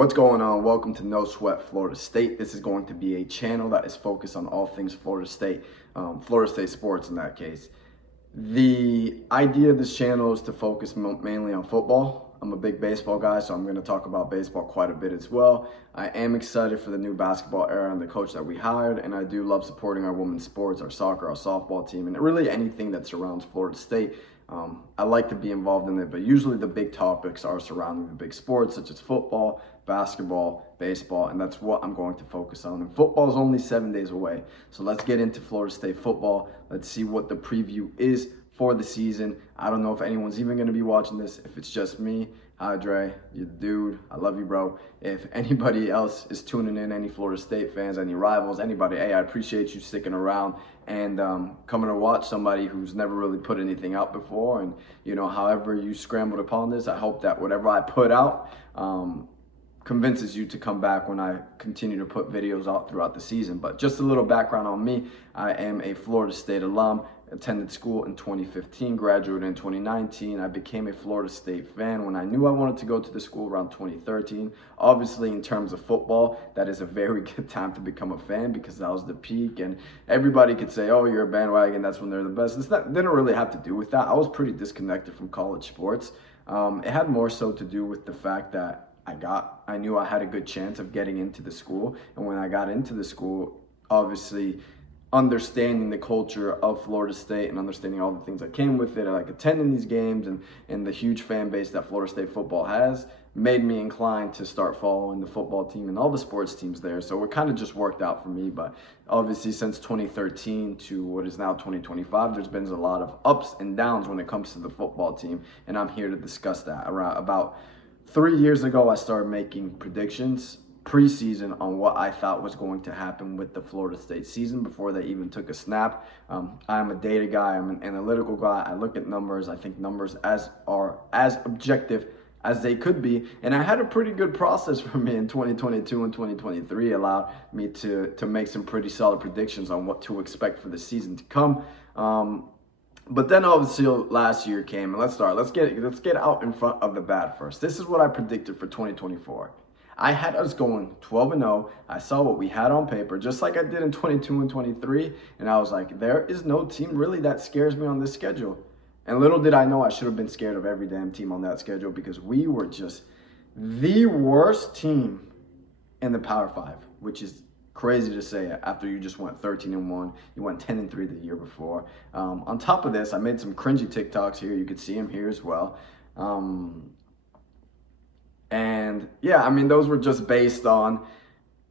What's going on? Welcome to No Sweat Florida State. This is going to be a channel that is focused on all things Florida State sports in that case. The idea of this channel is to focus mainly on football. I'm a big baseball guy, so I'm going to talk about baseball quite a bit as well. I am excited for the new basketball era and the coach that we hired, and I do love supporting our women's sports, our soccer, our softball team, and really anything that surrounds Florida State. I like to be involved in it, but usually the big topics are surrounding the big sports such as football, basketball, baseball, and that's what I'm going to focus on. And football is only 7 days away, so let's get into Florida State football. Let's see what the preview is for the season. I don't know if anyone's even going to be watching this. If it's just me, hi Dre, you dude, I love you, bro. If anybody else is tuning in, any Florida State fans, any rivals, anybody, hey, I appreciate you sticking around and coming to watch somebody who's never really put anything out before. And, you know, however you scrambled upon this, I hope that whatever I put out convinces you to come back when I continue to put videos out throughout the season. But just a little background on me. I am a Florida State alum, attended school in 2015, graduated in 2019. I became a Florida State fan when I knew I wanted to go to the school around 2013. Obviously, in terms of football, that is a very good time to become a fan because that was the peak, and everybody could say, oh, you're a bandwagon, that's when they're the best. It didn't really have to do with that. I was pretty disconnected from college sports. It had more so to do with the fact that I knew I had a good chance of getting into the school, and when I got into the school, obviously understanding the culture of Florida State and understanding all the things that came with it, like attending these games and the huge fan base that Florida State football has, made me inclined to start following the football team and all the sports teams there. So it kind of just worked out for me. But obviously since 2013 to what is now 2025, there's been a lot of ups and downs when it comes to the football team, and I'm here to discuss that. Around about 3 years ago, I started making predictions preseason on what I thought was going to happen with the Florida State season before they even took a snap. I'm a data guy. I'm an analytical guy. I look at numbers. I think numbers are as objective as they could be. And I had a pretty good process for me in 2022 and 2023, allowed me to make some pretty solid predictions on what to expect for the season to come. But then obviously last year came, and let's get out in front of the bad first. This is what I predicted for 2024. I had us going 12-0. I saw what we had on paper, just like I did in 22 and 23, and I was like, there is no team really that scares me on this schedule. And little did I know I should have been scared of every damn team on that schedule, because we were just the worst team in the Power 5, which is crazy to say after you just went 13-1, you went 10-3 the year before. On top of this, I made some cringy TikToks here. You could see them here as well. And yeah, I mean, those were just based on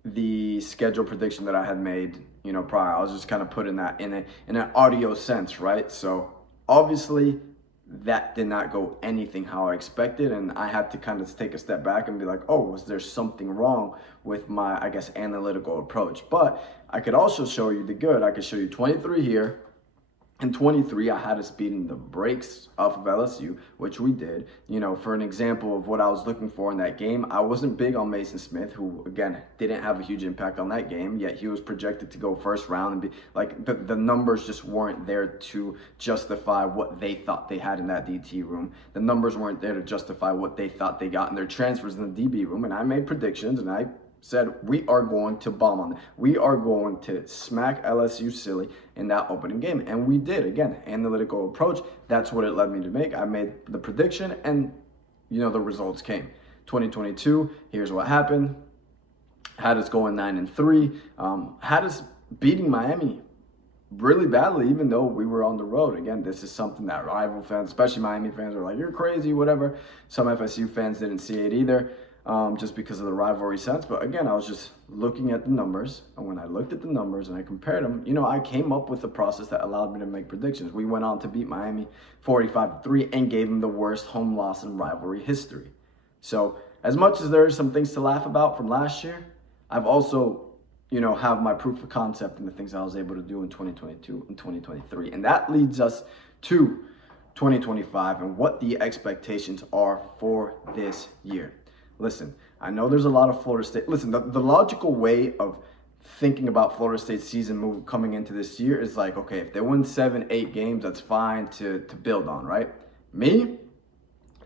the schedule prediction that I had made, you know, prior. I was just kind of putting that in an audio sense, right? So obviously that did not go anything how I expected, and I had to kind of take a step back and be like, oh, was there something wrong with my, I guess, analytical approach? But I could also show you the good. I could show you 23 here. In 23, I had us beating the brakes off of LSU, which we did. You know, for an example of what I was looking for in that game, I wasn't big on Mason Smith, who, again, didn't have a huge impact on that game, yet he was projected to go first round and be like, the numbers just weren't there to justify what they thought they had in that DT room. The numbers weren't there to justify what they thought they got in their transfers in the DB room, and I made predictions, and I said, we are going to bomb on it. We are going to smack LSU silly in that opening game. And we did. Again, analytical approach. That's what it led me to make. I made the prediction, and, you know, the results came. 2022, here's what happened. Had us going 9-3. Had us beating Miami really badly, even though we were on the road. Again, this is something that rival fans, especially Miami fans, are like, you're crazy, whatever. Some FSU fans didn't see it either. Just because of the rivalry sense. But again, I was just looking at the numbers, and when I looked at the numbers and I compared them, you know, I came up with a process that allowed me to make predictions. We went on to beat Miami 45-3 and gave them the worst home loss in rivalry history. So as much as there are some things to laugh about from last year, I've also, you know, have my proof of concept in the things I was able to do in 2022 and 2023. And that leads us to 2025 and what the expectations are for this year. Listen, I know there's a lot of Florida State. Listen, the logical way of thinking about Florida State's season coming into this year is like, okay, if they win 7-8 games, that's fine to build on, right? Me,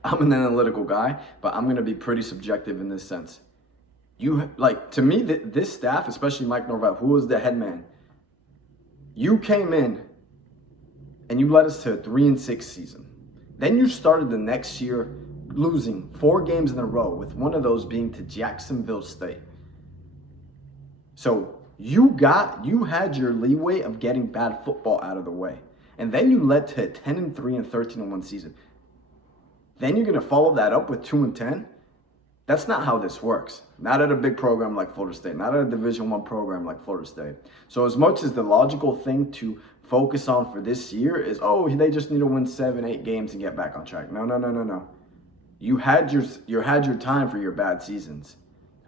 I'm an analytical guy, but I'm going to be pretty subjective in this sense. To me, this staff, especially Mike Norvell, who was the head man, you came in and you led us to a 3-6 season. Then you started the next year losing 4 games in a row, with one of those being to Jacksonville State. So you had your leeway of getting bad football out of the way. And then you led to a 10-3 and 13-1 season. Then you're going to follow that up with 2-10? That's not how this works. Not at a big program like Florida State, not at a Division I program like Florida State. So as much as the logical thing to focus on for this year is, they just need to win 7-8 games and get back on track. No. You had your time for your bad seasons.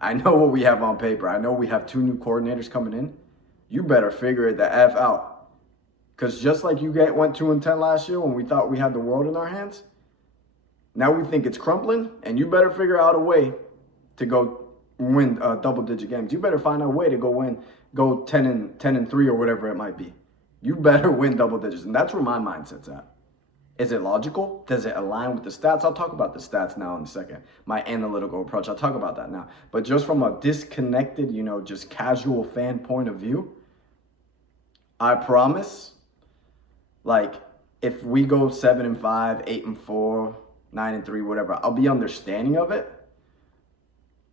I know what we have on paper. I know we have 2 new coordinators coming in. You better figure it the F out. Because just like you went 2-10 last year when we thought we had the world in our hands, now we think it's crumbling, and you better figure out a way to go win double-digit games. You better find a way to go 10-3 or whatever it might be. You better win double digits, and that's where my mindset's at. Is it logical? Does it align with the stats? I'll talk about the stats now in a second. My analytical approach, I'll talk about that now. But just from a disconnected, just casual fan point of view, I promise, if we go 7-5, 8-4, 9-3, whatever, I'll be understanding of it.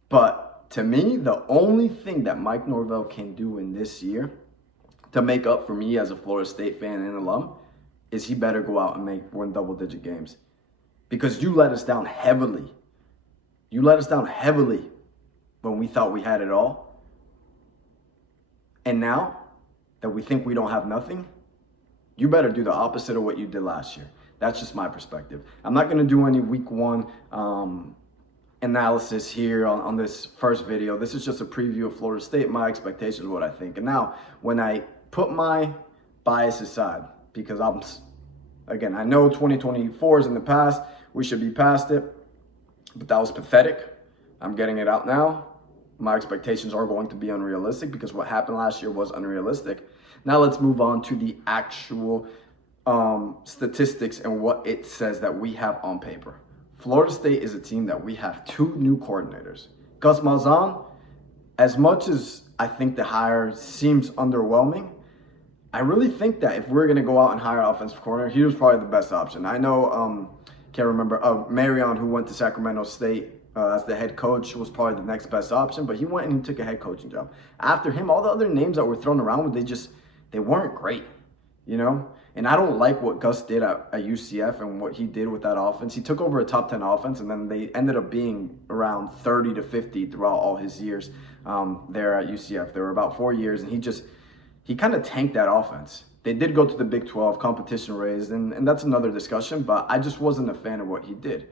But to me, the only thing that Mike Norvell can do in this year to make up for me as a Florida State fan and alum is he better go out and win double-digit games. Because you let us down heavily. You let us down heavily when we thought we had it all. And now that we think we don't have nothing, you better do the opposite of what you did last year. That's just my perspective. I'm not going to do any week 1 analysis here on this first video. This is just a preview of Florida State, my expectations, what I think. And now, when I put my bias aside, because I know 2024 is in the past. We should be past it. But that was pathetic. I'm getting it out now. My expectations are going to be unrealistic because what happened last year was unrealistic. Now let's move on to the actual statistics and what it says that we have on paper. Florida State is a team that we have 2 new coordinators. Gus Malzahn, as much as I think the hire seems underwhelming, I really think that if we're going to go out and hire an offensive coordinator, he was probably the best option. I know, can't remember, Marion, who went to Sacramento State as the head coach, was probably the next best option, but he went and he took a head coaching job. After him, all the other names that were thrown around, they weren't great, And I don't like what Gus did at UCF and what he did with that offense. He took over a top 10 offense, and then they ended up being around 30 to 50 throughout all his years there at UCF. There were about 4 years, and he kind of tanked that offense. They did go to the Big 12, competition raised, and that's another discussion, but I just wasn't a fan of what he did.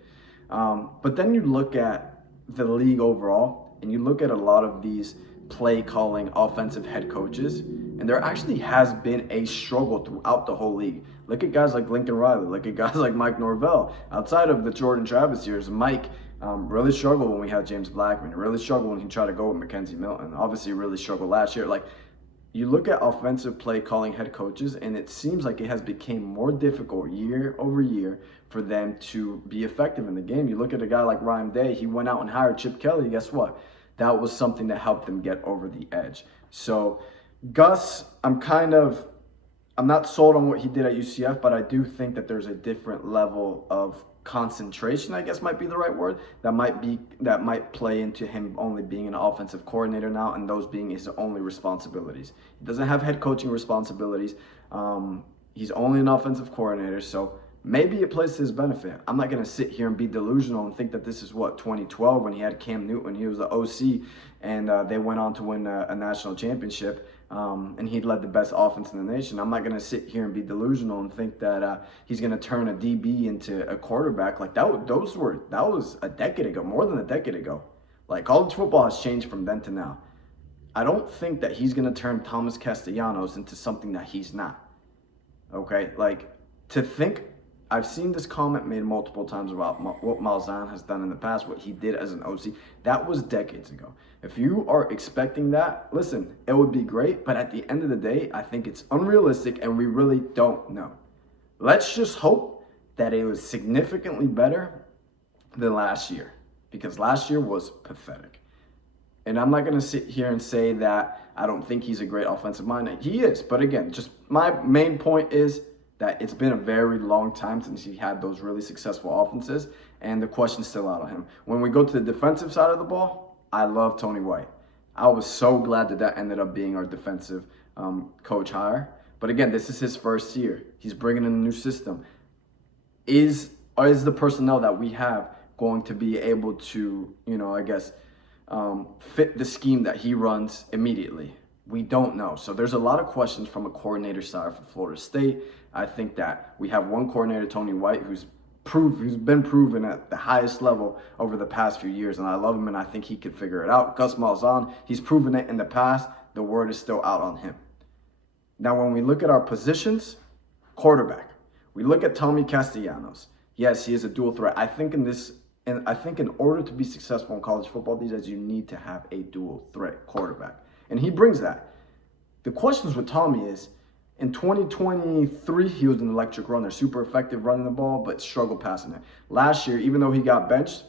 But then you look at the league overall, and you look at a lot of these play-calling offensive head coaches, and there actually has been a struggle throughout the whole league. Look at guys like Lincoln Riley. Look at guys like Mike Norvell. Outside of the Jordan Travis years, Mike really struggled when we had James Blackman. Really struggled when he tried to go with Mackenzie Milton. Obviously, really struggled last year. You look at offensive play-calling head coaches, and it seems like it has become more difficult year over year for them to be effective in the game. You look at a guy like Ryan Day. He went out and hired Chip Kelly. Guess what? That was something that helped them get over the edge. So Gus, I'm not sold on what he did at UCF, but I do think that there's a different level of concentration, I guess might be the right word, that might play into him only being an offensive coordinator now, and those being his only responsibilities. He doesn't have head coaching responsibilities. He's only an offensive coordinator, so maybe it plays to his benefit. I'm not going to sit here and be delusional and think that this is 2012 when he had Cam Newton. He was the OC, and they went on to win a national championship, and he led the best offense in the nation. I'm not going to sit here and be delusional and think that he's going to turn a DB into a quarterback. That was a decade ago, more than a decade ago. College football has changed from then to now. I don't think that he's going to turn Thomas Castellanos into something that he's not. Okay? To think, I've seen this comment made multiple times about what Malzahn has done in the past, what he did as an OC. That was decades ago. If you are expecting that, listen, it would be great, but at the end of the day, I think it's unrealistic and we really don't know. Let's just hope that it was significantly better than last year, because last year was pathetic. And I'm not going to sit here and say that I don't think he's a great offensive mind. He is. But again, just my main point is that it's been a very long time since he had those really successful offenses, and the question's still out on him. When we go to the defensive side of the ball, I love Tony White. I was so glad that that ended up being our defensive coach hire. But again, this is his first year. He's bringing in a new system. Is the personnel that we have going to be able to, fit the scheme that he runs immediately? We don't know. So there's a lot of questions from a coordinator side for Florida State. I think that we have one coordinator, Tony White, who's been proven at the highest level over the past few years, and I love him, and I think he could figure it out. Gus Malzahn, he's proven it in the past. The word is still out on him. Now, when we look at our positions, quarterback, we look at Tommy Castellanos. Yes, he is a dual threat. I think in order to be successful in college football these days, you need to have a dual threat quarterback, and he brings that. The questions with Tommy is, in 2023, he was an electric runner, super effective running the ball, but struggled passing it. Last year, even though he got benched,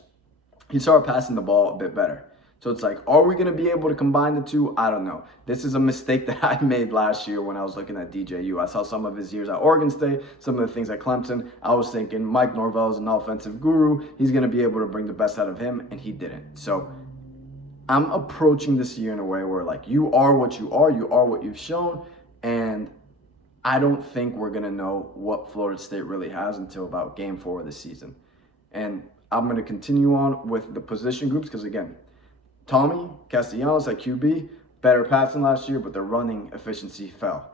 he started passing the ball a bit better. So it's like, are we going to be able to combine the two? I don't know. This is a mistake that I made last year when I was looking at DJU. I saw some of his years at Oregon State, some of the things at Clemson. I was thinking Mike Norvell is an offensive guru. He's going to be able to bring the best out of him, and he didn't. So I'm approaching this year in a way where, like, you are what you've shown, and I don't think we're going to know what Florida State really has until about game 4 of the season. And I'm going to continue on with the position groups because, again, Tommy Castellanos at QB, better passing last year, but the running efficiency fell.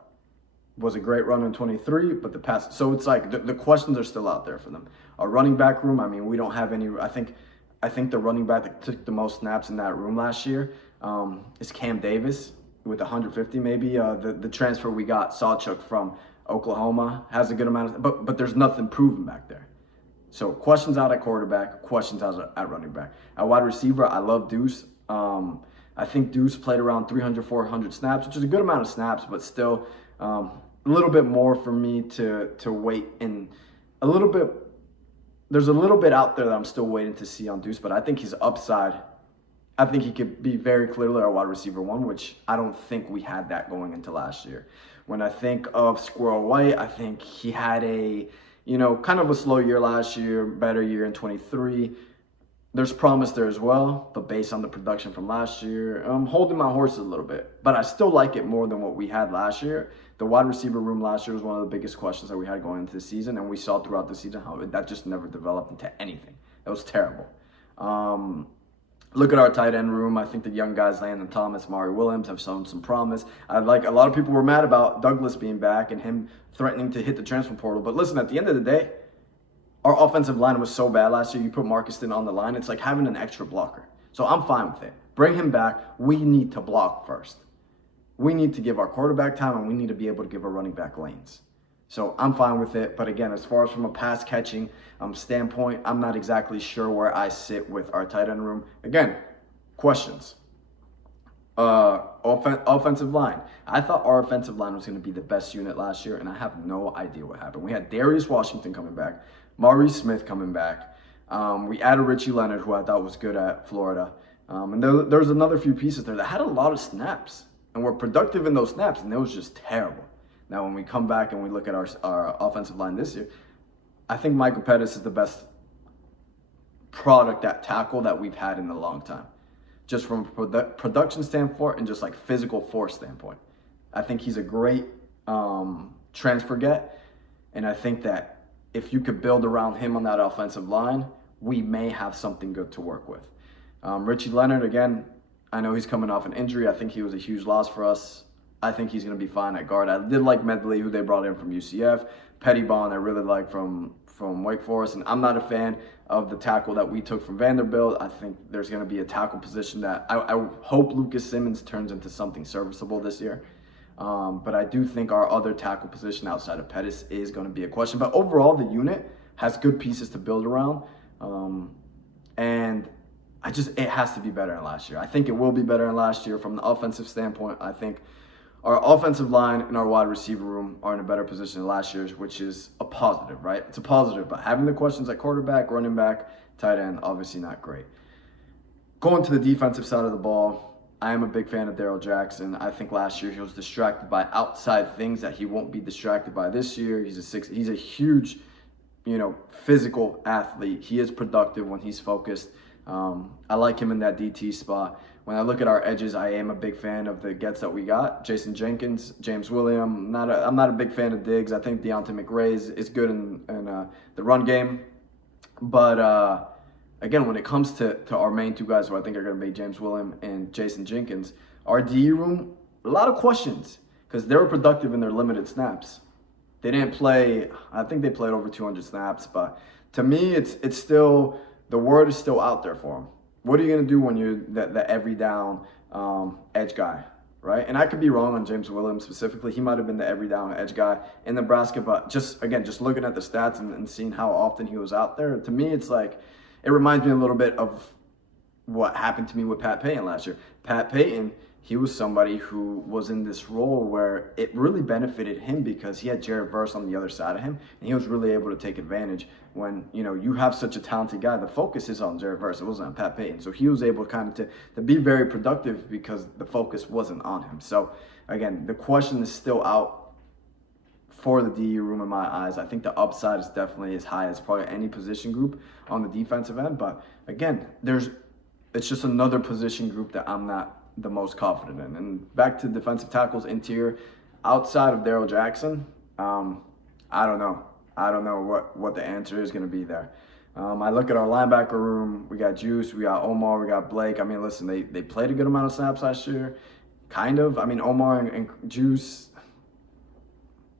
Was a great run in 23, but the pass. So it's like the questions are still out there for them. Our running back room, I mean, we don't have any. I think the running back that took the most snaps in that room last year is Cam Davis with 150 maybe. The transfer we got, Sawchuk from Oklahoma, has a good amount of, but there's nothing proven back there. So questions out at quarterback, questions out at running back. At wide receiver, I love Deuce. I think Deuce played around 300, 400 snaps, which is a good amount of snaps, but still a little bit more for me to wait in a little bit. There's a little bit out there that I'm still waiting to see on Deuce, but I think his upside, I think he could be very clearly our wide receiver 1, which I don't think we had that going into last year. When I think of Squirrel White, I think he had a, kind of a slow year last year, better year in 23. There's promise there as well, but based on the production from last year, I'm holding my horses a little bit. But I still like it more than what we had last year. The wide receiver room last year was one of the biggest questions that we had going into the season, and we saw throughout the season how that just never developed into anything. That was terrible. Look at our tight end room. I think the young guys, Landon Thomas, Mari Williams, have shown some promise. A lot of people were mad about Douglas being back and him threatening to hit the transfer portal. But listen, at the end of the day, our offensive line was so bad last year. You put Marcuston on the line, it's like having an extra blocker. So I'm fine with it. Bring him back. We need to block first. We need to give our quarterback time, and we need to be able to give our running back lanes. So I'm fine with it. But again, as far as from a pass catching standpoint, I'm not exactly sure where I sit with our tight end room. Again, questions. Offensive line. I thought our offensive line was going to be the best unit last year, and I have no idea what happened. We had Darius Washington coming back, Maurice Smith coming back. We added Richie Leonard, who I thought was good at Florida. And there's another few pieces there that had a lot of snaps and were productive in those snaps, and it was just terrible. Now, when we come back and we look at our offensive line this year, I think Michael Pettis is the best product at tackle that we've had in a long time. Just from a production standpoint and just like physical force standpoint. I think he's a great transfer get, and I think that if you could build around him on that offensive line, we may have something good to work with. Richie Leonard, again, I know he's coming off an injury. I think he was a huge loss for us. I think he's going to be fine at guard. I did like Medley, who they brought in from UCF. Pettibon, I really like from Wake Forest. And I'm not a fan of the tackle that we took from Vanderbilt. I think there's going to be a tackle position that I hope Lucas Simmons turns into something serviceable this year. But I do think our other tackle position outside of Pettis is going to be a question. But overall, the unit has good pieces to build around. And it has to be better than last year. I think it will be better than last year from the offensive standpoint. I think our offensive line and our wide receiver room are in a better position than last year's, which is a positive, right? It's a positive, but having the questions at quarterback, running back, tight end, obviously not great. Going to the defensive side of the ball, I am a big fan of Daryl Jackson. I think last year he was distracted by outside things that he won't be distracted by this year. He's a huge, physical athlete. He is productive when he's focused. I like him in that DT spot. When I look at our edges, I am a big fan of the gets that we got. Jason Jenkins, James Williams. I'm not a big fan of Diggs. I think Deontay McRae is good in the run game. But again, when it comes to our main two guys who I think are going to be James Williams and Jason Jenkins, our DE room, a lot of questions because they were productive in their limited snaps. They didn't play, I think they played over 200 snaps, but to me, it's still, the word is still out there for them. What are you going to do when you're the every down edge guy, right? And I could be wrong on James Williams specifically. He might have been the every down edge guy in Nebraska, but just looking at the stats and seeing how often he was out there, to me, it's like, it reminds me a little bit of what happened to me with Pat Payton last year. Pat Payton, he was somebody who was in this role where it really benefited him because he had Jared Verse on the other side of him, and he was really able to take advantage when, you have such a talented guy. The focus is on Jared Verse. It wasn't on Pat Payton. So he was able kind of to be very productive because the focus wasn't on him. So, again, the question is still out for the DE room in my eyes. I think the upside is definitely as high as probably any position group on the defensive end. But, again, it's just another position group that I'm not the most confident in. And back to defensive tackles, interior, outside of Daryl Jackson, I don't know. I don't know what the answer is going to be there. I look at our linebacker room. We got Juice, we got Omar, we got Blake. I mean, listen, they played a good amount of snaps last year, kind of. I mean, Omar and Juice,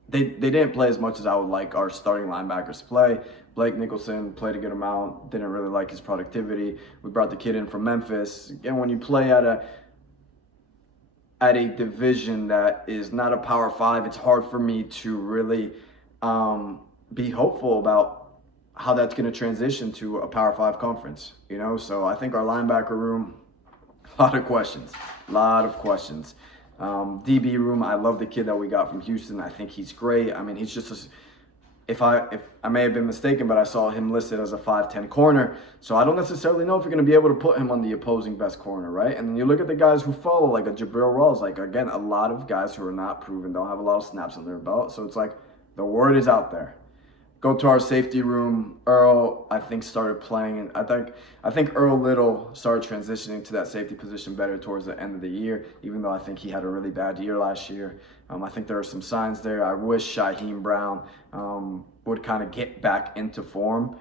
they didn't play as much as I would like our starting linebackers to play. Blake Nicholson played a good amount, didn't really like his productivity. We brought the kid in from Memphis. Again, when you play at a division that is not a Power 5, it's hard for me to really be hopeful about how that's going to transition to a Power 5 conference, So I think our linebacker room, a lot of questions. DB room, I love the kid that we got from Houston. I think he's great. I mean, he's just if I may have been mistaken, but I saw him listed as a 5'10" corner. So I don't necessarily know if you're going to be able to put him on the opposing best corner, right? And then you look at the guys who follow, like a Jabril Rawls, like, again, a lot of guys who are not proven, don't have a lot of snaps on their belt. So it's like the word is out there. Go to our safety room. Earl, I think, started playing, and I think Earl Little started transitioning to that safety position better towards the end of the year, even though I think he had a really bad year last year. I think there are some signs there. I wish Shaheem Brown would kind of get back into form.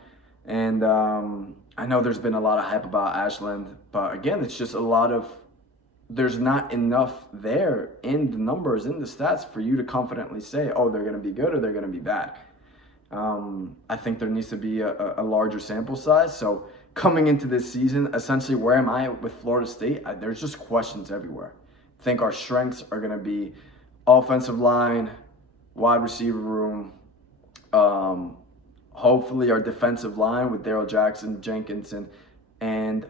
And I know there's been a lot of hype about Ashland, but again, it's just there's not enough there in the numbers, in the stats for you to confidently say, oh, they're going to be good or they're going to be bad. I think there needs to be a larger sample size. So coming into this season, essentially, where am I with Florida State? There's just questions everywhere. I think our strengths are going to be offensive line, wide receiver room, hopefully our defensive line with Daryl Jackson, Jenkinson, and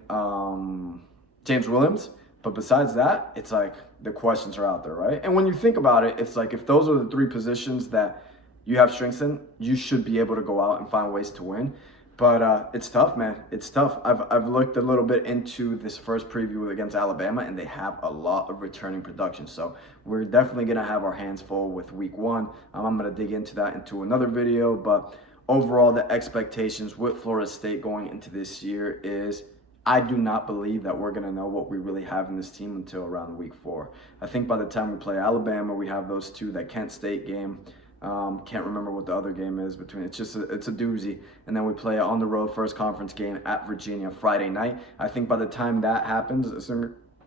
James Williams. But besides that, it's like the questions are out there, right? And when you think about it, it's like if those are the three positions that you have strengths in, you should be able to go out and find ways to win. But it's tough, man. It's tough. I've looked a little bit into this first preview against Alabama, and they have a lot of returning production. So we're definitely going to have our hands full with week one. I'm going to dig into that into another video. But overall, the expectations with Florida State going into this year is I do not believe that we're going to know what we really have in this team until around week 4. I think by the time we play Alabama, we have those two, that Kent State game. Can't remember what the other game is between. It's a doozy. And then we play on the road first conference game at Virginia Friday night. I think by the time that happens,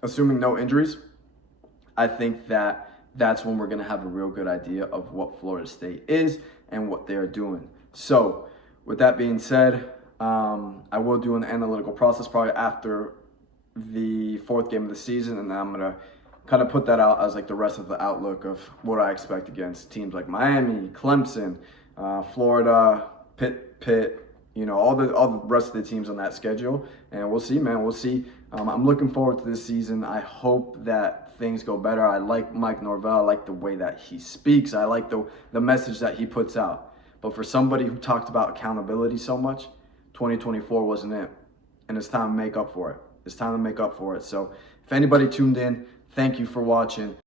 assuming no injuries, I think that's when we're going to have a real good idea of what Florida State is and what they're doing. So with that being said, I will do an analytical process probably after the 4th game of the season, and then I'm going to kind of put that out as like the rest of the outlook of what I expect against teams like Miami, Clemson, Florida, Pitt, all the rest of the teams on that schedule. And we'll see, man. We'll see. I'm looking forward to this season. I hope that things go better. I like Mike Norvell. I like the way that he speaks. I like the message that he puts out. But for somebody who talked about accountability so much, 2024 wasn't it. And it's time to make up for it. It's time to make up for it. So if anybody tuned in, thank you for watching.